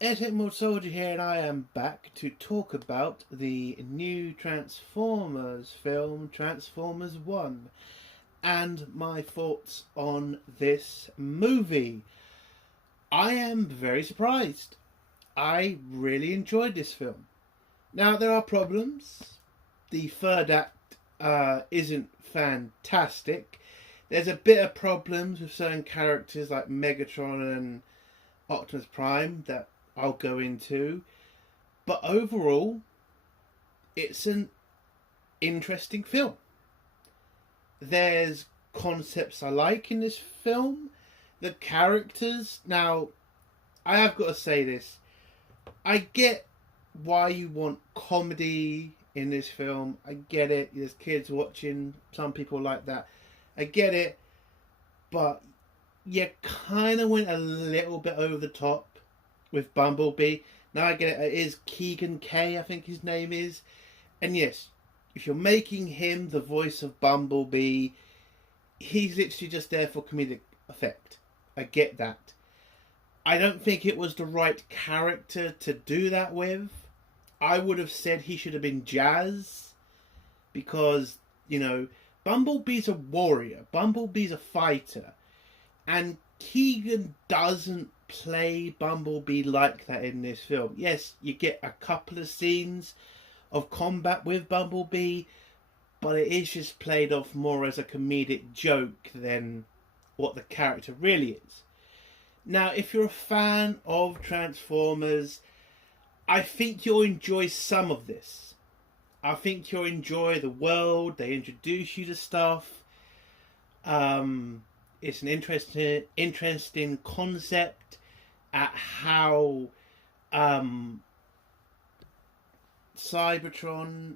Edmund Soldier here, and I am back to talk about the new Transformers film, Transformers 1, and my thoughts on this movie. I am very surprised. I really enjoyed this film. Now, there are problems. The third act isn't fantastic. There's a bit of problems with certain characters like Megatron and Optimus Prime that I'll go into. But overall, it's an interesting film. There's concepts I like in this film. The characters. Now, I have got to say this. I get why you want comedy in this film. I get it. There's kids watching. Some people like that. I get it. But you kind of went a little bit over the top with Bumblebee. Now I get it. It is Keegan Kay, I think his name is. And yes, if you're making him the voice of Bumblebee, he's literally just there for comedic effect. I get that. I don't think it was the right character to do that with. I would have said he should have been Jazz. Because, Bumblebee's a warrior. Bumblebee's a fighter. And Keegan doesn't play Bumblebee like that in this film. Yes, you get a couple of scenes of combat with Bumblebee, but it is just played off more as a comedic joke than what the character really is. Now, if you're a fan of Transformers, I think you'll enjoy some of this. I think you'll enjoy the world. They introduce you to stuff. It's an interesting concept at how Cybertron's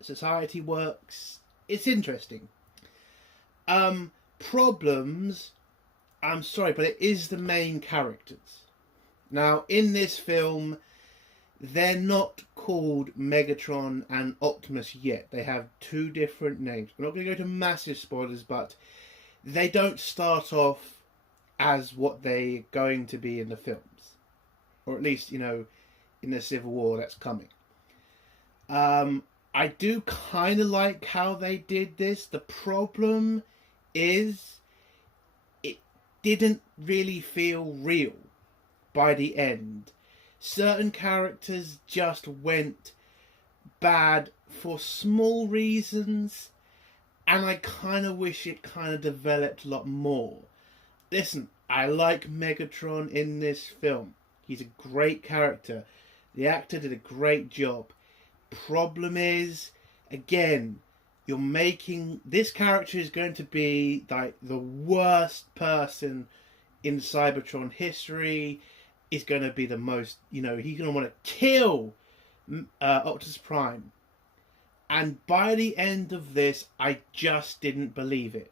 society works. It's interesting. Problems. I'm sorry, but it is the main characters. Now, in this film, they're not called Megatron and Optimus yet. They have two different names. I'm not going to go to massive spoilers, but they don't start off as what they're going to be in the films. Or at least, in the Civil War that's coming. I do kind of like how they did this. The problem is it didn't really feel real by the end. Certain characters just went bad for small reasons, and I kind of wish it kind of developed a lot more. Listen, I like Megatron in this film. He's a great character. The actor did a great job. Problem is, again, you're making... This character is going to be like the worst person in Cybertron history. Is going to be the most, he's going to want to kill Optimus Prime. And by the end of this, I just didn't believe it.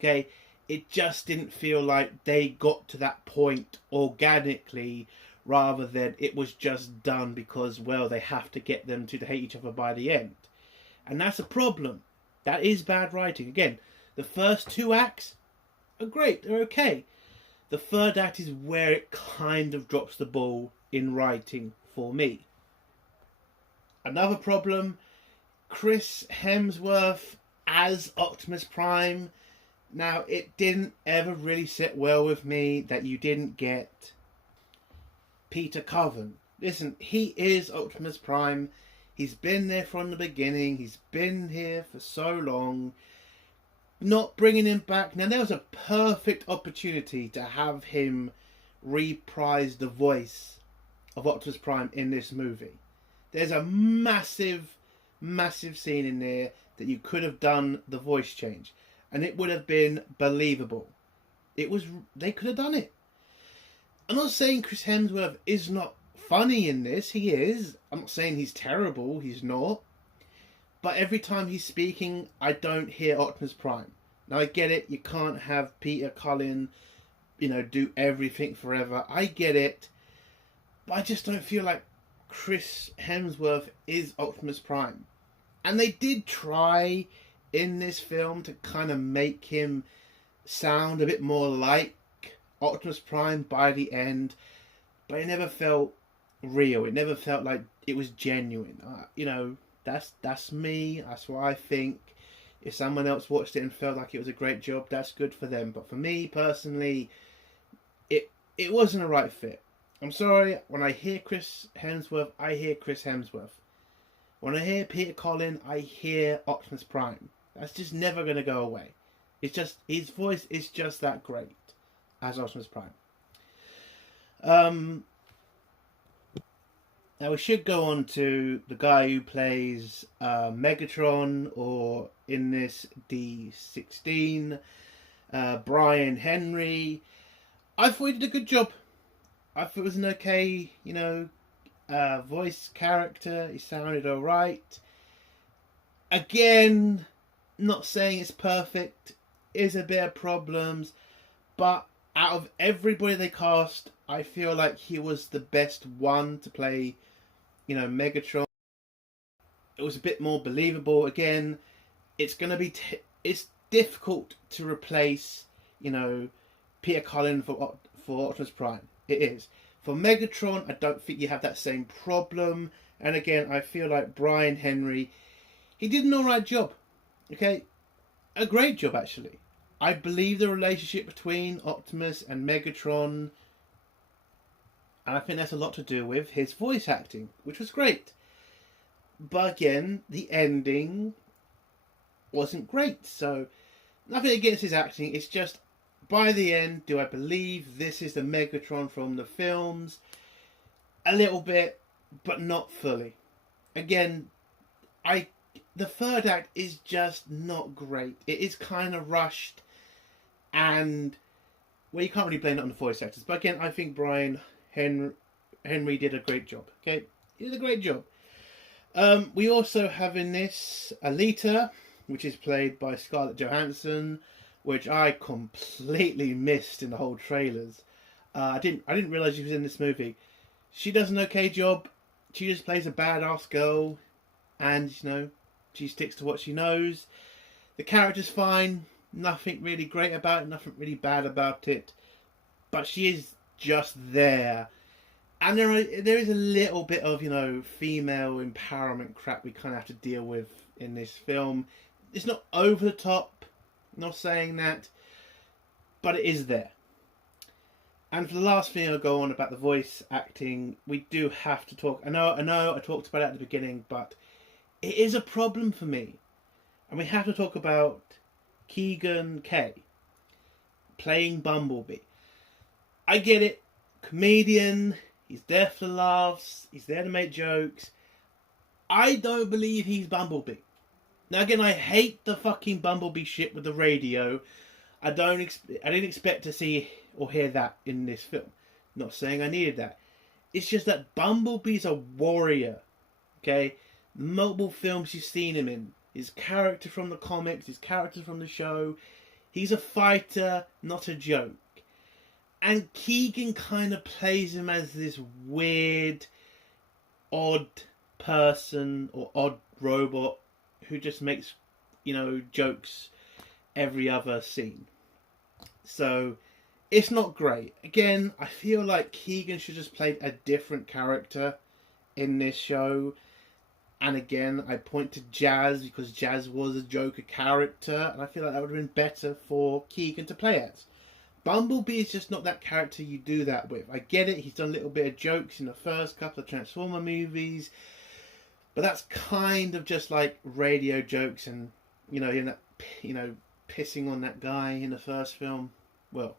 Okay? It just didn't feel like they got to that point organically, rather than it was just done because, well, they have to get them to hate each other by the end. And that's a problem. That is bad writing. Again, the first two acts are great. They're okay. The third act is where it kind of drops the ball in writing for me. Another problem, Chris Hemsworth as Optimus Prime. Now, it didn't ever really sit well with me that you didn't get Peter Cullen. Listen, he is Optimus Prime. He's been there from the beginning. He's been here for so long. Not bringing him back. Now, there was a perfect opportunity to have him reprise the voice of Optimus Prime in this movie. There's a massive, massive scene in there that you could have done the voice change. And it would have been believable. They could have done it. I'm not saying Chris Hemsworth is not funny in this. He is. I'm not saying he's terrible. He's not. But every time he's speaking, I don't hear Optimus Prime. Now, I get it. You can't have Peter Cullen, do everything forever. I get it. But I just don't feel like Chris Hemsworth is Optimus Prime. And they did try in this film to kind of make him sound a bit more like Optimus Prime by the end, but it never felt real. It never felt like it was genuine. That's me. That's what I think. If someone else watched it and felt like it was a great job, that's good for them. But for me personally, it wasn't a right fit. I'm sorry. When I hear Chris Hemsworth, I hear Chris Hemsworth. When I hear Peter Cullen, I hear Optimus Prime. That's just never going to go away. It's just, his voice is just that great as Optimus Prime. Now we should go on to the guy who plays Megatron, or in this D16, Brian Henry. I thought he did a good job. I thought it was an okay, voice character. He sounded alright. Again, not saying it's perfect. Is a bit of problems. But out of everybody they cast, I feel like he was the best one to play, Megatron. It was a bit more believable. Again, it's going to be... it's difficult to replace, Peter Cullen for Optimus Prime. It is. For Megatron, I don't think you have that same problem. And again, I feel like Brian Henry, he did an alright job. Okay? A great job, actually. I believe the relationship between Optimus and Megatron, and I think that's a lot to do with his voice acting, which was great. But again, the ending wasn't great. So, nothing against his acting. It's just, by the end, do I believe this is the Megatron from the films? A little bit, but not fully. Again, the third act is just not great. It is kind of rushed, and well, you can't really blame it on the voice actors. But again, I think Brian Henry did a great job. Okay, he did a great job. We also have in this Alita, which is played by Scarlett Johansson, which I completely missed in the whole trailers. I didn't realize she was in this movie. She does an okay job. She just plays a badass girl, and she sticks to what she knows. The character's fine. Nothing really great about it. Nothing really bad about it. But she is just there. And there is a little bit of, female empowerment crap we kind of have to deal with in this film. It's not over the top. Not saying that. But it is there. And for the last thing I'll go on about the voice acting, we do have to talk. I know I talked about it at the beginning, but it is a problem for me. And we have to talk about Keegan Kay playing Bumblebee. I get it. Comedian. He's there for the laughs. He's there to make jokes. I don't believe he's Bumblebee. Now again, I hate the fucking Bumblebee shit with the radio. I didn't expect to see or hear that in this film. Not saying I needed that. It's just that Bumblebee's a warrior. Okay? Multiple films you've seen him in. His character from the comics, his character from the show. He's a fighter, not a joke. And Keegan kind of plays him as this weird, odd person or odd robot who just makes, jokes every other scene. So, it's not great. Again, I feel like Keegan should just play a different character in this show. And again, I point to Jazz because Jazz was a Joker character, and I feel like that would have been better for Keegan to play as. Bumblebee is just not that character you do that with. I get it, he's done a little bit of jokes in the first couple of Transformer movies, but that's kind of just like radio jokes and, pissing on that guy in the first film. Well,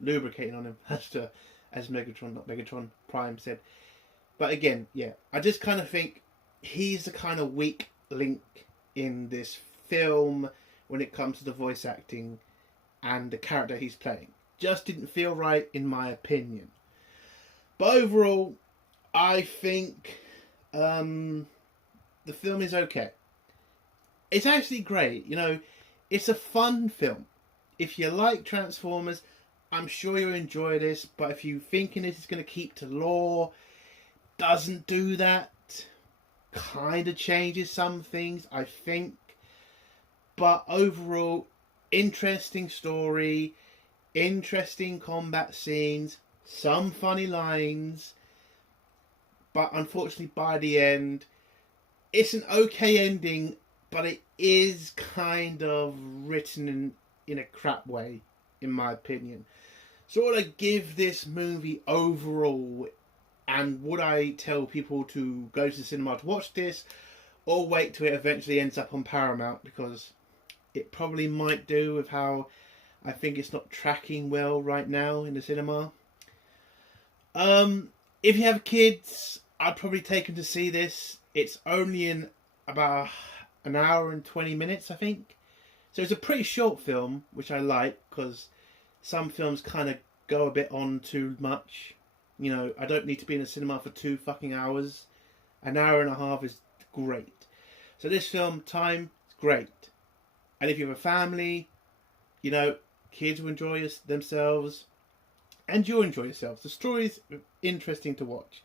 lubricating on him, as Megatron, not Megatron, Prime said. But again, yeah, I just kind of think he's the kind of weak link in this film when it comes to the voice acting and the character he's playing. Just didn't feel right in my opinion. But overall, I think the film is okay. It's actually great. It's a fun film. If you like Transformers, I'm sure you'll enjoy this. But if you're thinking this is going to keep to lore, doesn't do that. Kind of changes some things, I think. But overall, interesting story. interesting combat scenes, some funny lines, but unfortunately by the end, it's an okay ending, but it is kind of written in a crap way, in my opinion. So would I give this movie overall, and would I tell people to go to the cinema to watch this, or wait till it eventually ends up on Paramount, because it probably might do with how I think it's not tracking well right now in the cinema. If you have kids, I'd probably take them to see this. It's only in about an hour and 20 minutes, I think. So it's a pretty short film, which I like, because some films kind of go a bit on too much. You know, I don't need to be in a cinema for 2 fucking hours. An hour and a half is great. So this film, time, is great. And if you have a family, you know, kids will enjoy themselves, and you'll enjoy yourselves. The story is interesting to watch.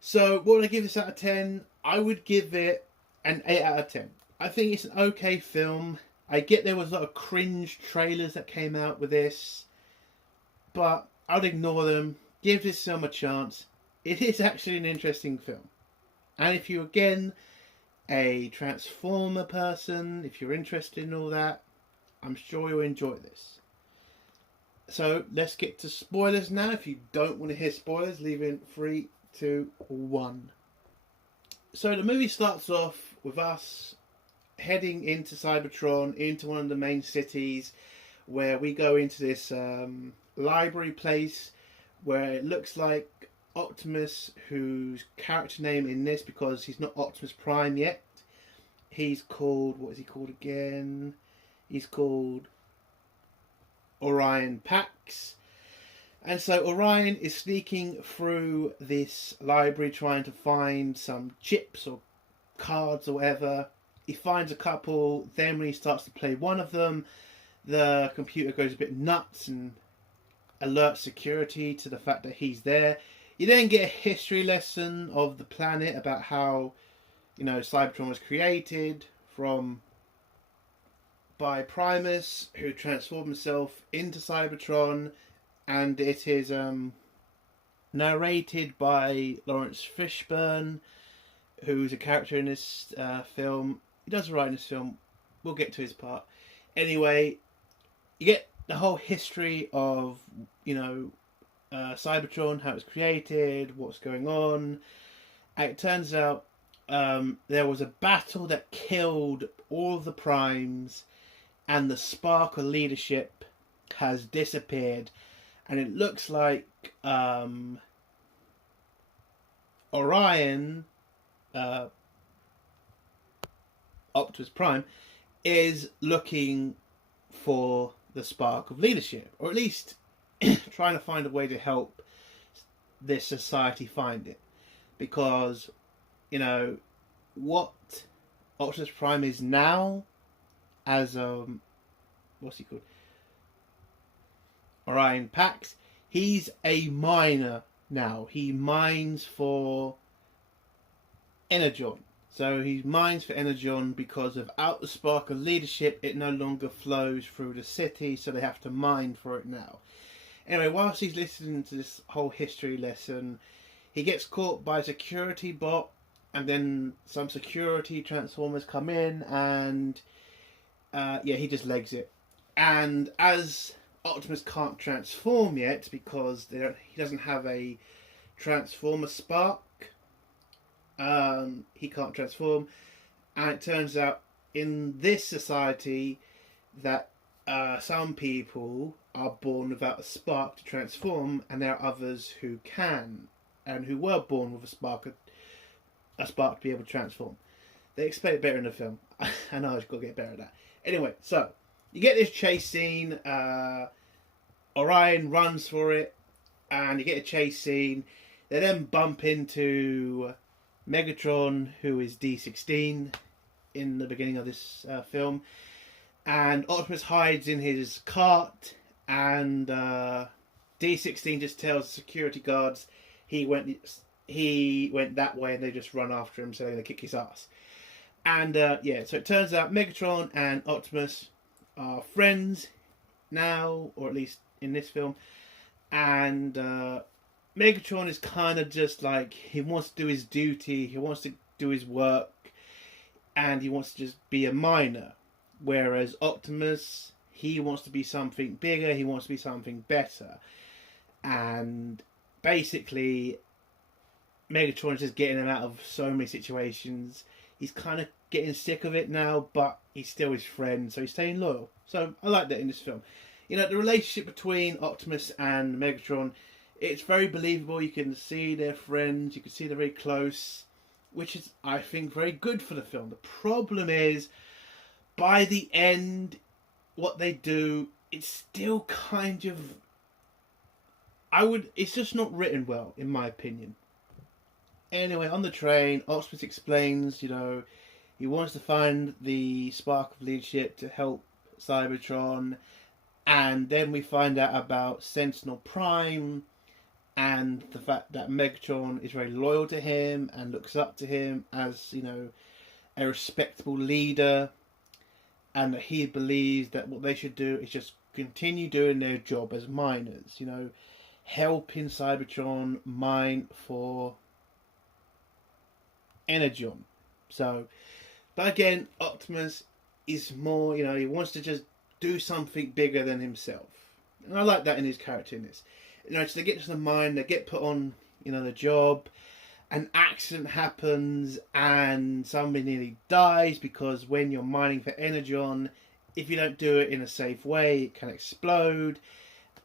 So what would I give this out of 10? I would give it an 8 out of 10. I think it's an okay film. I get there was a lot of cringe trailers that came out with this, but I'd ignore them. Give this film a chance. It is actually an interesting film. And if you're, again, a Transformer person, if you're interested in all that, I'm sure you'll enjoy this. So let's get to spoilers now. If you don't want to hear spoilers, leave in 3, 2, 1. So the movie starts off with us heading into Cybertron, into one of the main cities, where we go into this library place where it looks like Optimus, whose character name in this, because he's not Optimus Prime yet, he's called, what is he called again? He's called Orion Pax. And so Orion is sneaking through this library trying to find some chips or cards or whatever. He finds a couple, then when he starts to play one of them, the computer goes a bit nuts and alerts security to the fact that he's there. You then get a history lesson of the planet about how, you know, Cybertron was created by Primus, who transformed himself into Cybertron, and it is narrated by Lawrence Fishburne, who's a character in this film. He does write in this film. We'll get to his part. Anyway, you get the whole history of, you know, Cybertron, how it was created, what's going on. And it turns out there was a battle that killed all of the Primes, and the spark of leadership has disappeared, and it looks like Orion, Optimus Prime, is looking for the spark of leadership, or at least trying to find a way to help this society find it, because, you know, what Optimus Prime is now, as what's he called? Orion Pax. He's a miner now. He mines for Energon. So he mines for Energon because without the spark of leadership, it no longer flows through the city, so they have to mine for it now. Anyway, whilst he's listening to this whole history lesson, he gets caught by a security bot, and then some security transformers come in, and he just legs it. And as Optimus can't transform yet because he doesn't have a transformer spark, he can't transform, and it turns out in this society that some people are born without a spark to transform, and there are others who can, and who were born with a spark to be able to transform. They explain it better in the film. I know I've got to get better at that. Anyway, so you get this chase scene. Orion runs for it, and you get a chase scene. They then bump into Megatron, who is D16 in the beginning of this film, and Optimus hides in his cart, and D16 just tells the security guards he went that way, and they just run after him, so they're going to kick his ass. And so it turns out Megatron and Optimus are friends. now, or at least in this film. And Megatron is kind of just like, he wants to do his duty, he wants to do his work, and he wants to just be a miner. Whereas Optimus, he wants to be something bigger, he wants to be something better. And basically, Megatron is just getting him out of so many situations. He's kind of getting sick of it now, but he's still his friend, so he's staying loyal. So I like that in this film. You know, the relationship between Optimus and Megatron, it's very believable. You can see they're friends, you can see they're very close, which is, I think, very good for the film. The problem is, by the end, what they do, it's still kind of... It's just not written well, in my opinion. Anyway, on the train, Optimus explains, you know, he wants to find the spark of leadership to help Cybertron. And then we find out about Sentinel Prime and the fact that Megatron is very loyal to him and looks up to him as, you know, a respectable leader. And that he believes that what they should do is just continue doing their job as miners, you know, helping Cybertron mine for Energon. So, but again, Optimus is more, you know, he wants to just do something bigger than himself. And I like that in his character in this. You know, so they get to the mine, they get put on, you know, the job, an accident happens and somebody nearly dies because when you're mining for Energon, if you don't do it in a safe way, it can explode.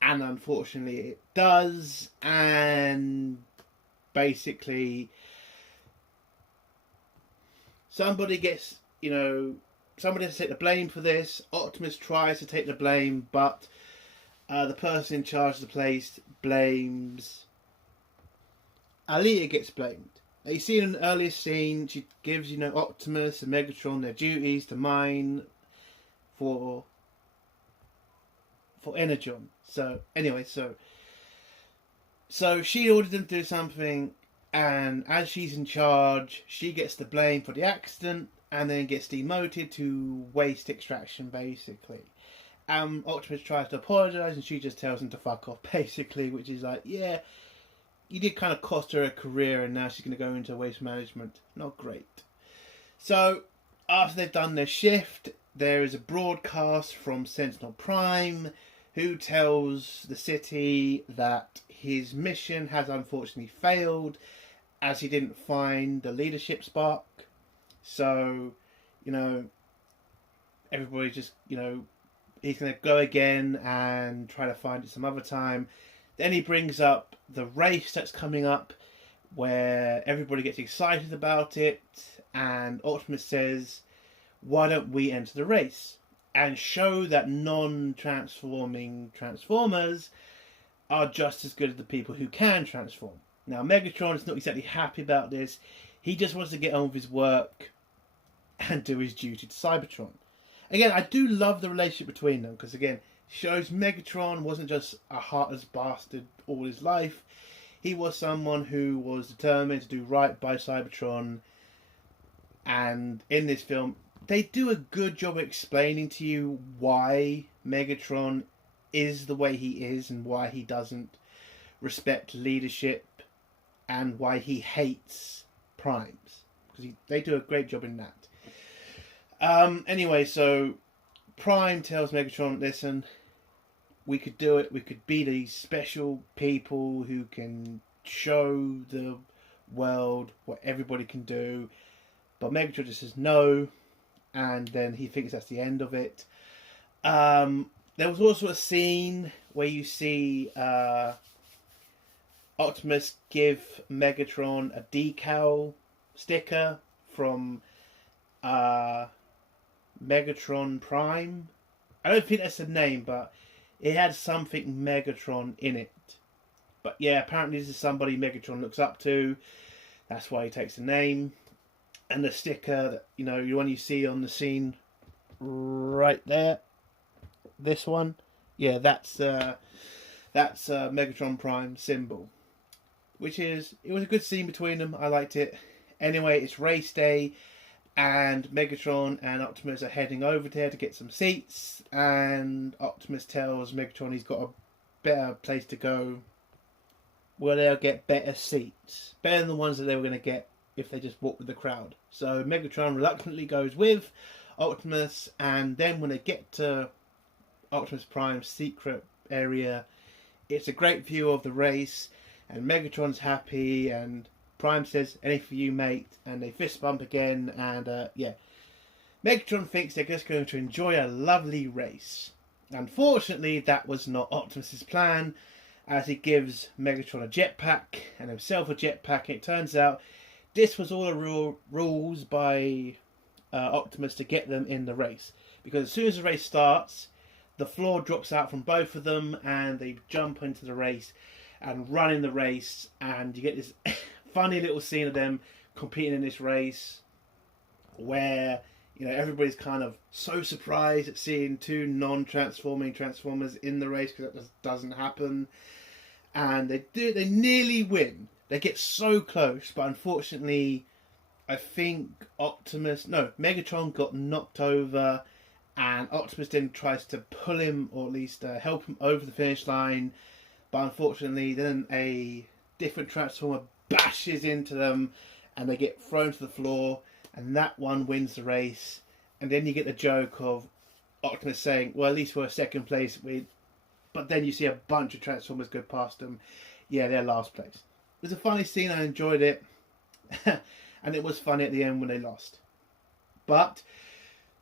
And unfortunately it does. And basically somebody gets, you know, somebody has to take the blame for this. Optimus tries to take the blame, but the person in charge of the place blames... Aaliyah gets blamed. You see in an earlier scene, she gives, you know, Optimus and Megatron their duties to mine for Energon. So, anyway, so she ordered them to do something, and as she's in charge, she gets the blame for the accident, and then gets demoted to waste extraction, basically. Optimus tries to apologise, and she just tells him to fuck off, basically, which is like, yeah, you did kind of cost her a career, and now she's going to go into waste management. Not great. So, after they've done their shift, there is a broadcast from Sentinel Prime, who tells the city that his mission has unfortunately failed, as he didn't find the leadership spark. So, you know, everybody just, you know, he's going to go again and try to find it some other time. Then he brings up the race that's coming up, where everybody gets excited about it, and Optimus says, why don't we enter the race and show that non-transforming Transformers are just as good as the people who can transform. Now, Megatron is not exactly happy about this. He just wants to get on with his work and do his duty to Cybertron. Again, I do love the relationship between them, because again, shows Megatron wasn't just a heartless bastard all his life. He was someone who was determined to do right by Cybertron. And in this film, they do a good job explaining to you why Megatron is the way he is and why he doesn't respect leadership and why he hates Primes. Because they do a great job in that. Anyway, so Prime tells Megatron, listen, we could do it. We could be these special people who can show the world what everybody can do. But Megatron just says no, and then he thinks that's the end of it. There was also a scene where you see Optimus give Megatron a decal sticker from Megatron Prime. I don't think that's the name, but it had something Megatron in it. But yeah, apparently this is somebody Megatron looks up to. That's why he takes the name. And the sticker that, you know, the one you see on the scene right there, this one, yeah, that's Megatron Prime symbol. It was a good scene between them. I liked it. Anyway, it's race day, And Megatron and Optimus are heading over there to get some seats, and Optimus tells Megatron he's got a better place to go where they'll get better seats, better than the ones that they were going to get if they just walked with the crowd. So Megatron reluctantly goes with Optimus, and then when they get to Optimus Prime's secret area, it's a great view of the race, and Megatron's happy, and Prime says, "Anything for you, mate," and they fist bump again, and yeah. Megatron thinks they're just going to enjoy a lovely race. Unfortunately, that was not Optimus's plan, as he gives Megatron a jetpack and himself a jetpack. It turns out this was all the rules by Optimus to get them in the race, because as soon as the race starts, the floor drops out from both of them, and they jump into the race and run in the race, and you get this funny little scene of them competing in this race where, you know, everybody's kind of so surprised at seeing two non-transforming Transformers in the race, because that just doesn't happen. And they nearly win. They get so close, but unfortunately, I think Megatron got knocked over, and Optimus then tries to pull him, or at least help him over the finish line. But unfortunately, then a different Transformer bashes into them, and they get thrown to the floor, and that one wins the race. And then you get the joke of Optimus saying, "Well, at least we're second place." But then you see a bunch of Transformers go past them. Yeah, they're last place. It was a funny scene. I enjoyed it. And it was funny at the end when they lost. But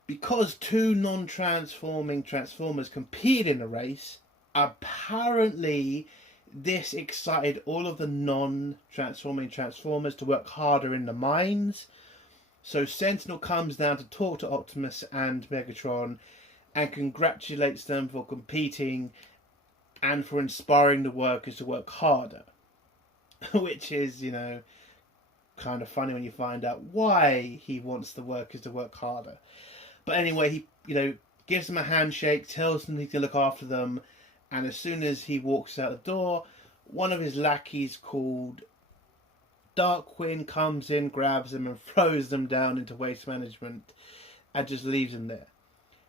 because two non-transforming Transformers compete in the race, apparently this excited all of the non-transforming Transformers to work harder in the mines. So Sentinel comes down to talk to Optimus and Megatron and congratulates them for competing and for inspiring the workers to work harder. Which is, you know, kind of funny when you find out why he wants the workers to work harder. But anyway, he, you know, gives them a handshake, tells them he's going to look after them, and as soon as he walks out the door, one of his lackeys called Darkwing comes in, grabs them, and throws them down into waste management, and just leaves them there.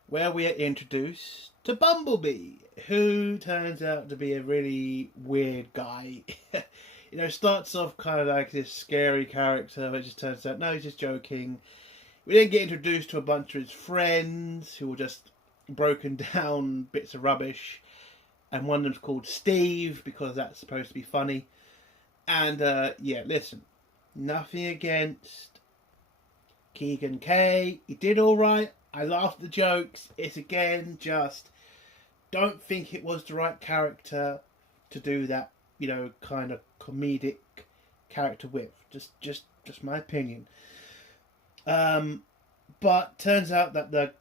Where we are introduced to Bumblebee, who turns out to be a really weird guy. You know, starts off kind of like this scary character, but it just turns out, no, he's just joking. We then get introduced to a bunch of his friends who are just broken down bits of rubbish. And one of them's called Steve, because that's supposed to be funny. And, yeah, listen. Nothing against Keegan K. He did alright. I laughed at the jokes. It's, again, just don't think it was the right character to do that, you know, kind of comedic character with. Just my opinion. But turns out that the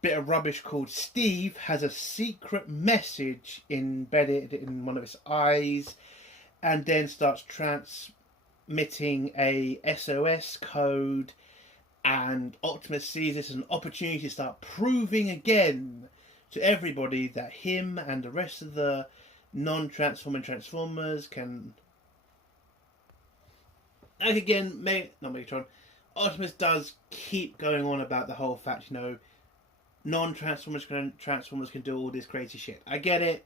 bit of rubbish called Steve has a secret message embedded in one of its eyes, and then starts transmitting a SOS code, and Optimus sees this as an opportunity to start proving again to everybody that him and the rest of the non-transforming Transformers can... Like again, not Megatron, Optimus does keep going on about the whole fact, you know, non-Transformers can do all this crazy shit. I get it.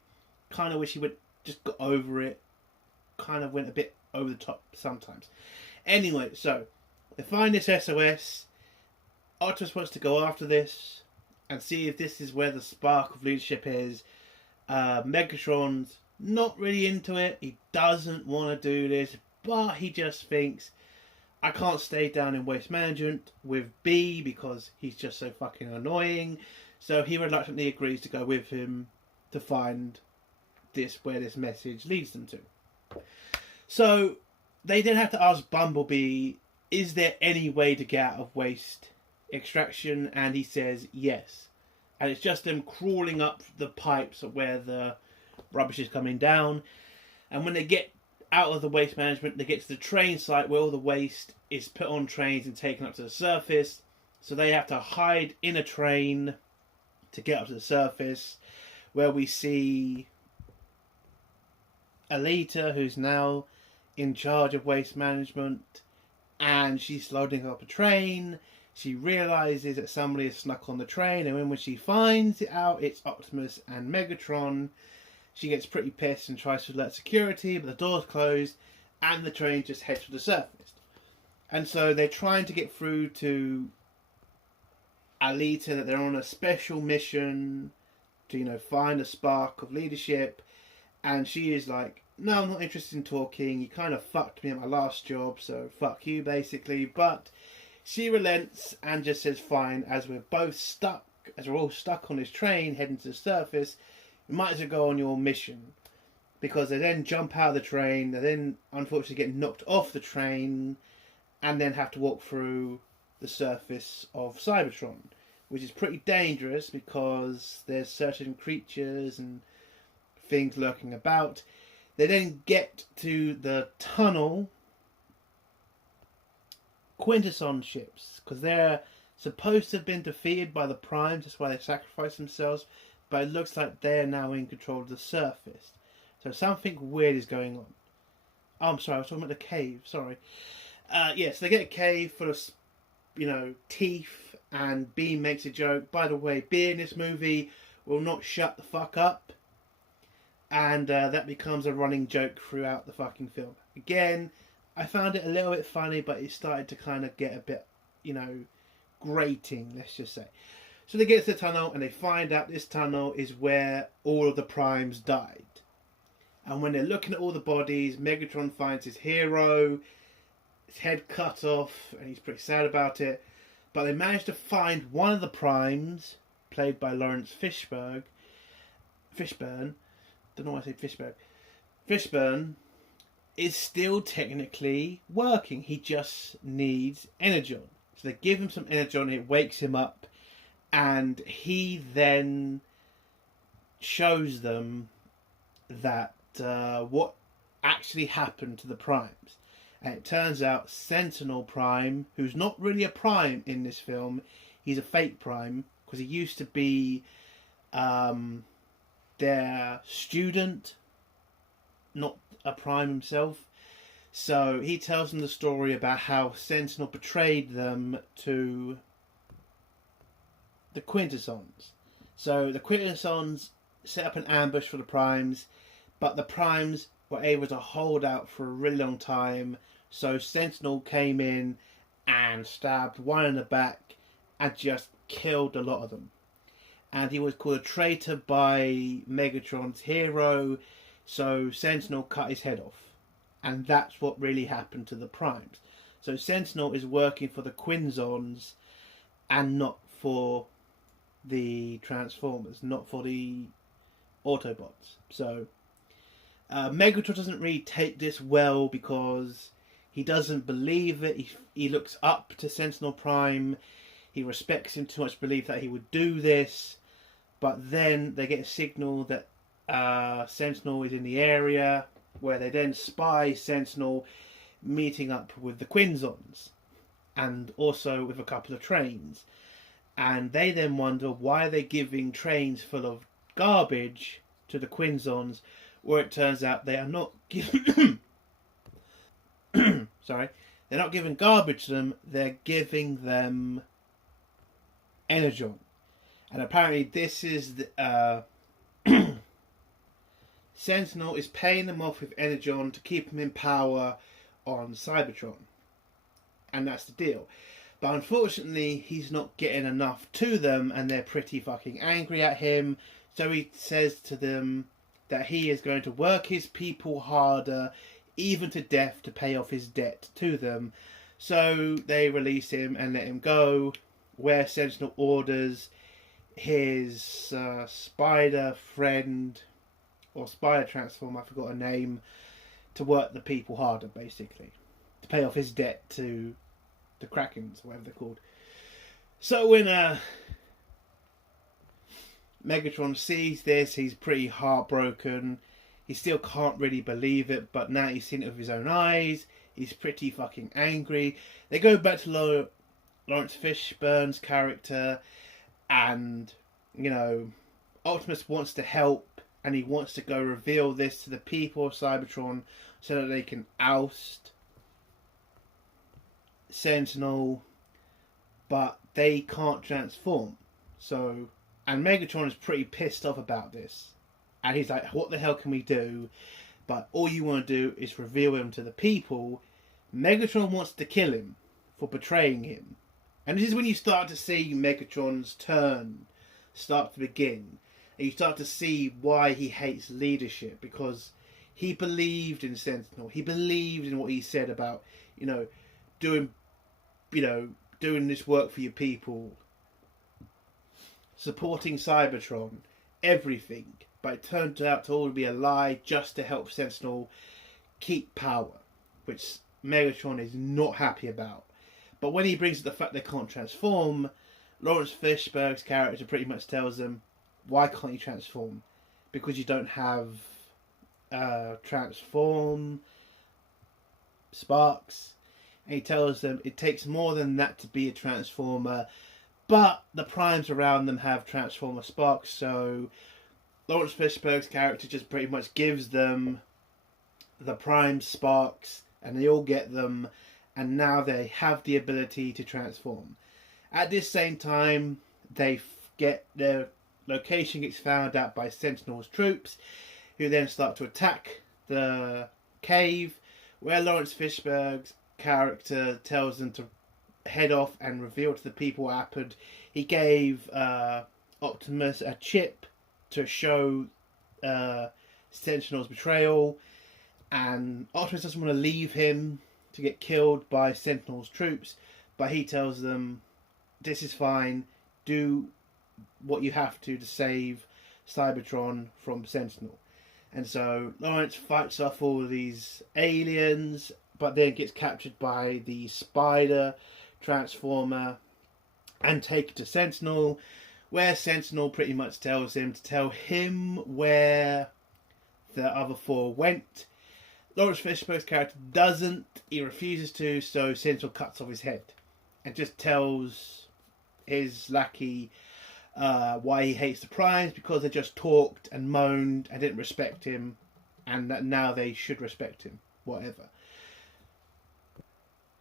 Kind of wish he would just got over it. Kind of went a bit over the top sometimes. Anyway, so they find this SOS. Optimus wants to go after this and see if this is where the spark of leadership is. Megatron's not really into it. He doesn't want to do this, but he just thinks, I can't stay down in waste management with B because he's just so fucking annoying. So he reluctantly agrees to go with him to find where this message leads them to. So they then have to ask Bumblebee, is there any way to get out of waste extraction? And he says yes. And it's just them crawling up the pipes where the rubbish is coming down. And when they get out of the waste management, they get to the train site where all the waste is put on trains and taken up to the surface. So they have to hide in a train to get up to the surface, where we see Alita, who's now in charge of waste management, and she's loading up a train. She realizes that somebody has snuck on the train, and when she finds it out, it's Optimus and Megatron. She gets pretty pissed and tries to alert security, but the door's closed, and the train just heads for the surface. And so they're trying to get through to Alita that they're on a special mission to, you know, find a spark of leadership. And she is like, no, I'm not interested in talking. You kind of fucked me at my last job, so fuck you, basically. But she relents and just says, fine, as we're all stuck on this train heading to the surface, you might as well go on your mission. Because they then jump out of the train, they then unfortunately get knocked off the train, and then have to walk through the surface of Cybertron, which is pretty dangerous because there's certain creatures and things lurking about. They then get to the tunnel Quintesson ships, because they're supposed to have been defeated by the Primes, that's why they sacrificed themselves, but it looks like they're now in control of the surface. So something weird is going on. Oh, I'm sorry, I was talking about the cave, sorry. Yes, they get a cave full of, you know, teeth, and Beam makes a joke. By the way, Beam in this movie will not shut the fuck up. And that becomes a running joke throughout the fucking film. Again, I found it a little bit funny, but it started to kind of get a bit, you know, grating, let's just say. So they get to the tunnel, and they find out this tunnel is where all of the Primes died. And when they're looking at all the bodies, Megatron finds his hero, his head cut off, and he's pretty sad about it. But they managed to find one of the Primes, played by Lawrence Fishburne. Don't know why I say Fishburne. Fishburne is still technically working. He just needs Energon. So they give him some Energon, it wakes him up, and he then shows them that what actually happened to the Primes. And it turns out Sentinel Prime, who's not really a Prime in this film, he's a fake Prime, because he used to be their student, not a Prime himself. So he tells them the story about how Sentinel betrayed them to the Quintessons. So the Quintessons set up an ambush for the Primes, but the Primes were able to hold out for a really long time. So Sentinel came in and stabbed one in the back and just killed a lot of them. And he was called a traitor by Megatron's hero, so Sentinel cut his head off. And that's what really happened to the Primes. So Sentinel is working for the Quinzons and not for the Transformers, not for the Autobots. So Megatron doesn't really take this well because he doesn't believe it. He looks up to Sentinel Prime. He respects him too much to believe that he would do this. But then they get a signal that Sentinel is in the area, where they then spy Sentinel meeting up with the Quinzons and also with a couple of trains. And they then wonder why they're giving trains full of garbage to the Quinzons, where it turns out they are not giving they're not giving garbage to them, they're giving them Energon. And apparently this is the Sentinel is paying them off with Energon to keep them in power on Cybertron. And that's the deal. But unfortunately, he's not getting enough to them, and they're pretty fucking angry at him. So he says to them that he is going to work his people harder, even to death, to pay off his debt to them. So they release him and let him go, where Sentinel orders his spider friend, or spider transform, I forgot her name, to work the people harder, basically, to pay off his debt to the Krakens, whatever they're called. So when Megatron sees this, he's pretty heartbroken. He still can't really believe it, but now he's seen it with his own eyes. He's pretty fucking angry. They go back to Lawrence Fishburne's character, and, you know, Optimus wants to help, and he wants to go reveal this to the people of Cybertron so that they can oust Sentinel, but they can't transform. So, and Megatron is pretty pissed off about this. And he's like, what the hell can we do? But all you want to do is reveal him to the people. Megatron wants to kill him for betraying him. And this is when you start to see Megatron's turn start to begin. And you start to see why he hates leadership. Because he believed in Sentinel. He believed in what he said about, doing this work for your people. Supporting Cybertron. Everything. But it turned out to all be a lie just to help Sentinel keep power. Which Megatron is not happy about. But when he brings up the fact they can't transform, Lawrence Fishburne's character pretty much tells them, why can't you transform? Because you don't have transform sparks. And he tells them it takes more than that to be a transformer. But the primes around them have transformer sparks. So Lawrence Fishburne's character just pretty much gives them the prime sparks. And they all get them. And now they have the ability to transform. At this same time, they get their location gets found out by Sentinel's troops, who then start to attack the cave, where Lawrence Fishburne's character tells them to head off and reveal to the people what happened. He gave Optimus a chip to show Sentinel's betrayal, and Optimus doesn't want to leave him to get killed by Sentinel's troops, but he tells them, this is fine, do what you have to save Cybertron from Sentinel. And so Lawrence fights off all of these aliens, but then gets captured by the Spider Transformer and taken to Sentinel, where Sentinel pretty much tells him to tell him where the other four went. Lawrence Fishburne's character doesn't. He refuses to, so Sentinel cuts off his head and just tells his lackey why he hates the Primes, because they just talked and moaned and didn't respect him, and that now they should respect him. Whatever.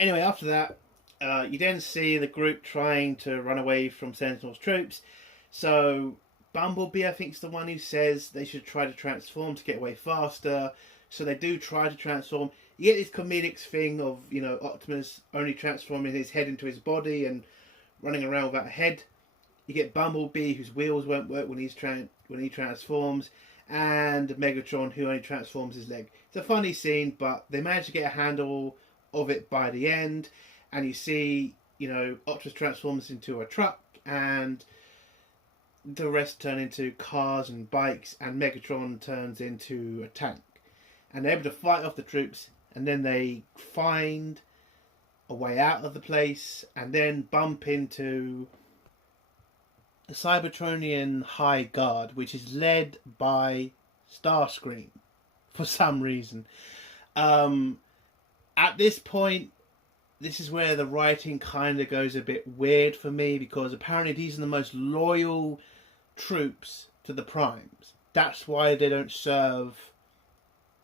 Anyway, after that, you then see the group trying to run away from Sentinel's troops. So Bumblebee, I think, is the one who says they should try to transform to get away faster. So they do try to transform. You get this comedic thing of, Optimus only transforming his head into his body and running around without a head. You get Bumblebee, whose wheels won't work when he transforms, and Megatron, who only transforms his leg. It's a funny scene, but they manage to get a handle of it by the end. And you see, Optimus transforms into a truck, and the rest turn into cars and bikes, and Megatron turns into a tank. And they're able to fight off the troops, and then they find a way out of the place, and then bump into the Cybertronian High Guard, which is led by Starscream for some reason. At this point, this is where the writing kind of goes a bit weird for me, because apparently these are the most loyal troops to the Primes. That's why they don't serve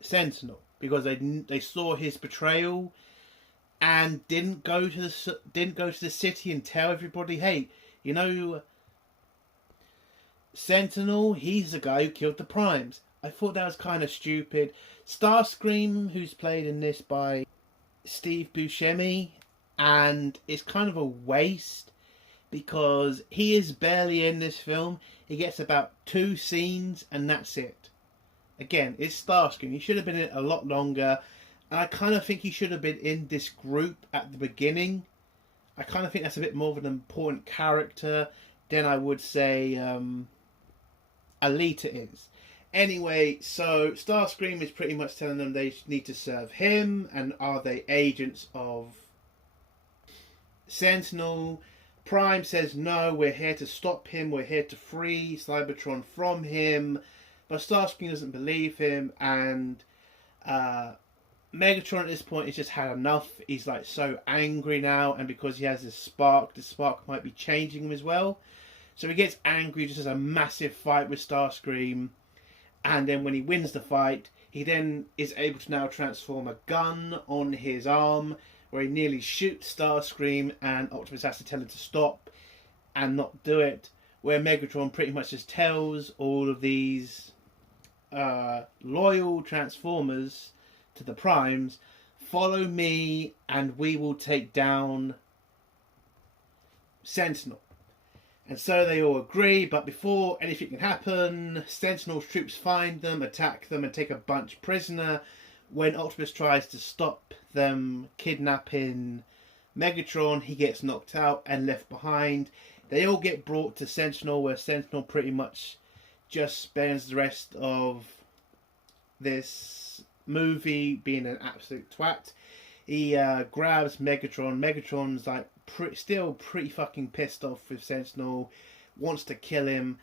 Sentinel, because they saw his betrayal and didn't go to the city and tell everybody, hey, Sentinel, he's the guy who killed the Primes. I thought that was kind of stupid. Starscream, who's played in this by Steve Buscemi, and it's kind of a waste because he is barely in this film. He gets about 2 scenes and that's it. Again, it's Starscream. He should have been in it a lot longer. And I kind of think he should have been in this group at the beginning. I kind of think that's a bit more of an important character than I would say Alita is. Anyway, so Starscream is pretty much telling them they need to serve him, and are they agents of Sentinel? Prime says, no, we're here to stop him, we're here to free Cybertron from him, but Starscream doesn't believe him, and Megatron at this point has just had enough. He's like so angry now, and because he has this spark, the spark might be changing him as well. So he gets angry, just has a massive fight with Starscream. And then when he wins the fight, he then is able to now transform a gun on his arm, where he nearly shoots Starscream and Optimus has to tell him to stop and not do it, where Megatron pretty much just tells all of these loyal Transformers to the Primes, follow me and we will take down Sentinel. And so they all agree, but before anything can happen, Sentinel's troops find them, attack them, and take a bunch prisoner. When Optimus tries to stop them kidnapping Megatron, he gets knocked out and left behind. They all get brought to Sentinel, where Sentinel pretty much just spends the rest of this movie being an absolute twat. He grabs Megatron. Megatron's like still pretty fucking pissed off with Sentinel, wants to kill him,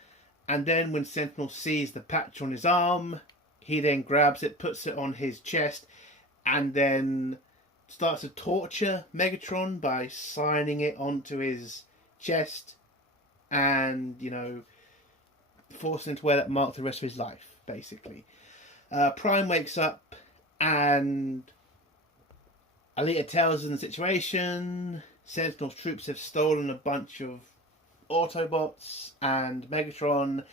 and then when Sentinel sees the patch on his arm, he then grabs it, puts it on his chest, and then starts to torture Megatron by signing it onto his chest and, you know, forcing him to wear that mark the rest of his life, basically. Prime wakes up and Alita tells him the situation. Sentinel's troops have stolen a bunch of Autobots and Megatron,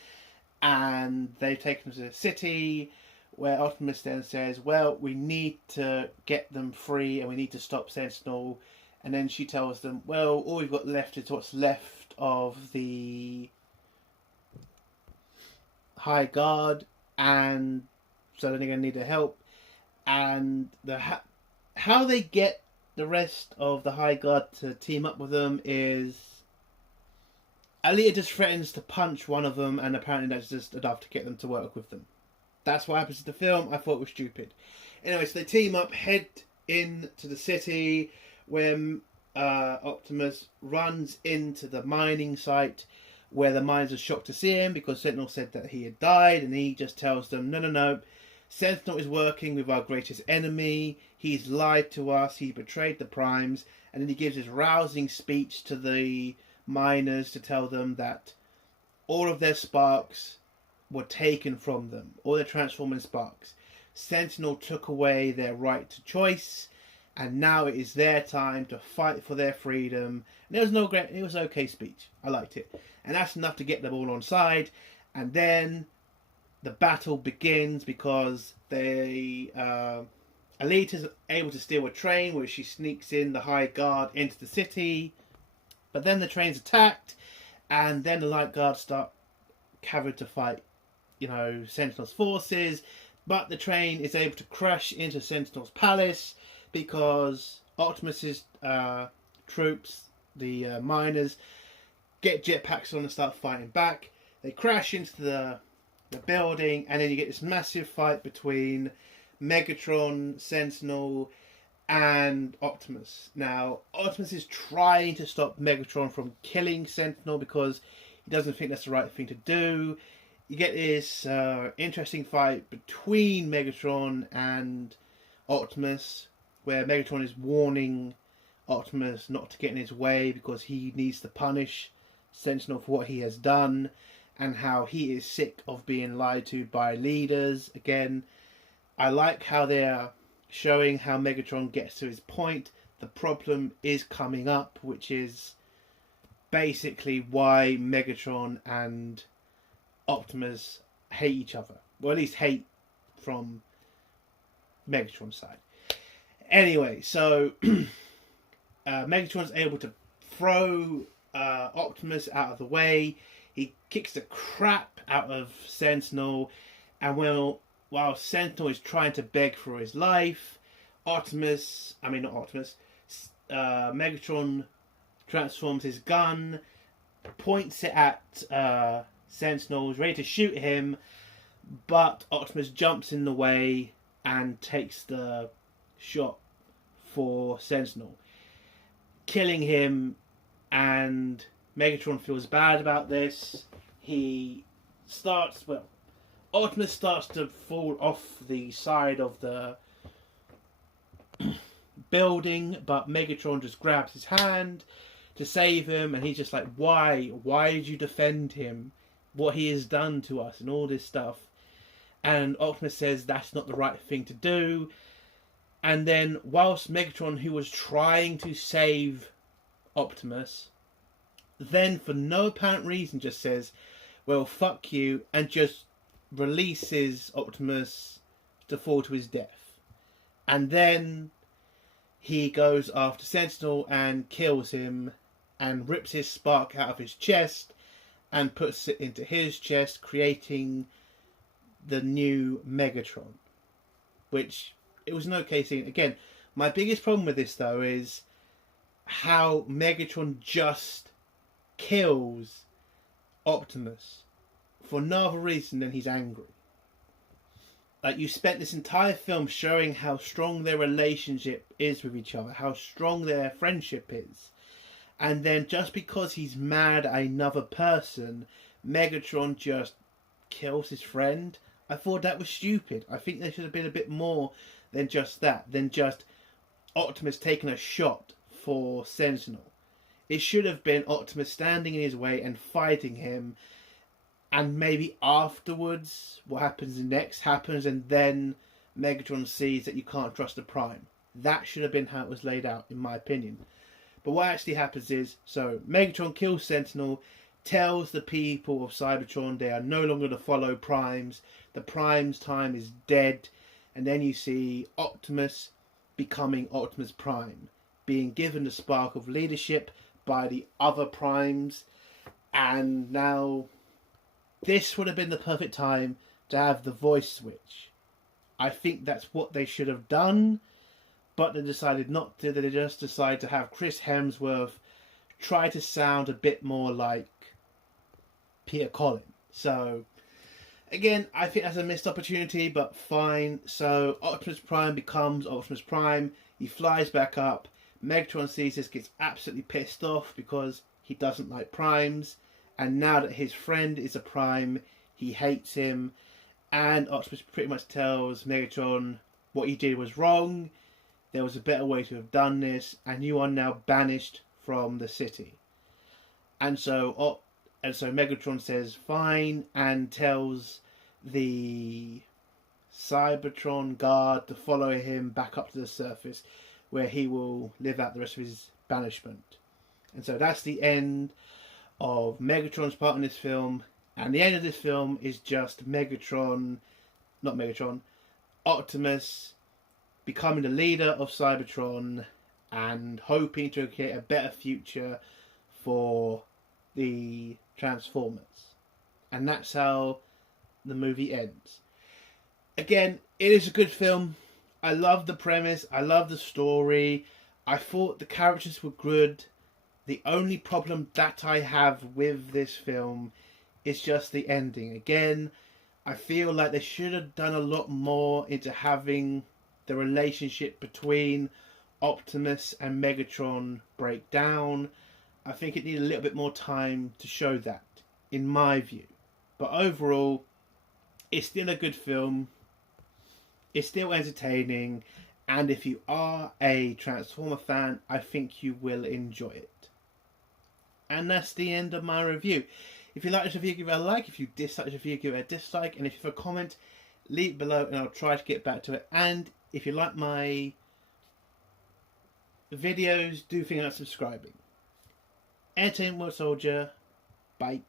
and they've taken them to the city, where Optimus then says, well, we need to get them free and we need to stop Sentinel. And then she tells them, well, all we've got left is what's left of the High Guard, and so then they're going to need their help. And how they get the rest of the High Guard to team up with them is Alita just threatens to punch one of them, and apparently that's just enough to get them to work with them. That's what happens to the film. I thought it was stupid. Anyway, so they team up, head into the city, where Optimus runs into the mining site, where the miners are shocked to see him because Sentinel said that he had died, and he just tells them, no, Sentinel is working with our greatest enemy. He's lied to us. He betrayed the Primes. And then he gives his rousing speech to the miners to tell them that all of their sparks were taken from them. All their transforming sparks. Sentinel took away their right to choice. And now it is their time to fight for their freedom. And it was okay speech. I liked it. And that's enough to get them all on side. And then the battle begins because Alita's able to steal a train where she sneaks in the High Guard into the city. But then the train's attacked, and then the Light Guard start having to fight, Sentinel's forces. But the train is able to crash into Sentinel's palace because Optimus's troops, the miners, get jetpacks on and start fighting back. They crash into the building, and then you get this massive fight between Megatron, Sentinel, and Optimus. Now, Optimus is trying to stop Megatron from killing Sentinel because he doesn't think that's the right thing to do. You get this interesting fight between Megatron and Optimus, where Megatron is warning Optimus not to get in his way because he needs to punish Sentinel for what he has done, and how he is sick of being lied to by leaders. Again, I like how they're showing how Megatron gets to his point. The problem is coming up, which is basically why Megatron and Optimus hate each other. Well, at least hate from Megatron's side. Anyway, so Megatron's able to throw Optimus out of the way. He kicks the crap out of Sentinel, and while Sentinel is trying to beg for his life, Megatron transforms his gun, points it at Sentinel, is ready to shoot him, but Optimus jumps in the way and takes the shot for Sentinel, killing him, and Megatron feels bad about this. Optimus starts to fall off the side of the building, but Megatron just grabs his hand to save him, and he's just like, why did you defend him, what he has done to us and all this stuff. And Optimus says that's not the right thing to do, And then, whilst Megatron, who was trying to save Optimus, then for no apparent reason just says, well, fuck you, and just releases Optimus to fall to his death. And then he goes after Sentinel and kills him and rips his spark out of his chest and puts it into his chest, creating the new Megatron. Which, it was an okay scene. Again, my biggest problem with this, though, is how Megatron just kills Optimus for no other reason than he's angry. Like, you spent this entire film showing how strong their relationship is with each other, how strong their friendship is. And then just because he's mad at another person, Megatron just kills his friend. I thought that was stupid. I think there should have been a bit more than just that, than just Optimus taking a shot for Sentinel. It should have been Optimus standing in his way and fighting him, and maybe afterwards what happens next happens, and then Megatron sees that you can't trust the Prime. That should have been how it was laid out, in my opinion. But what actually happens is, so Megatron kills Sentinel, tells the people of Cybertron they are no longer to follow Primes, the Prime's time is dead, and then you see Optimus becoming Optimus Prime, being given the spark of leadership by the other Primes, and now this would have been the perfect time to have the voice switch. I think that's what they should have done, but they decided not to. They just decided to have Chris Hemsworth try to sound a bit more like Peter Cullen. So, again, I think that's a missed opportunity, but fine. So, Optimus Prime becomes Optimus Prime. He flies back up. Megatron sees this, gets absolutely pissed off because he doesn't like Primes. And now that his friend is a Prime, he hates him. And Optimus pretty much tells Megatron what he did was wrong. There was a better way to have done this, and you are now banished from the city. And so Megatron says fine, and tells the Cybertron guard to follow him back up to the surface, where he will live out the rest of his banishment. And so that's the end of Megatron's part in this film. And the end of this film is just Optimus becoming the leader of Cybertron and hoping to create a better future for the Transformers. And that's how the movie ends. Again, it is a good film. I love the premise. I love the story. I thought the characters were good. The only problem that I have with this film is just the ending. Again, I feel like they should have done a lot more into having the relationship between Optimus and Megatron break down. I think it needed a little bit more time to show that, in my view. But overall, it's still a good film. It's still entertaining. And if you are a Transformer fan, I think you will enjoy it. And that's the end of my review. If you like this review, give it a like. If you dislike this review, give it a dislike. And if you have a comment, leave it below and I'll try to get back to it. And if you like my videos, do think about subscribing. Entertainment World Soldier. Bye.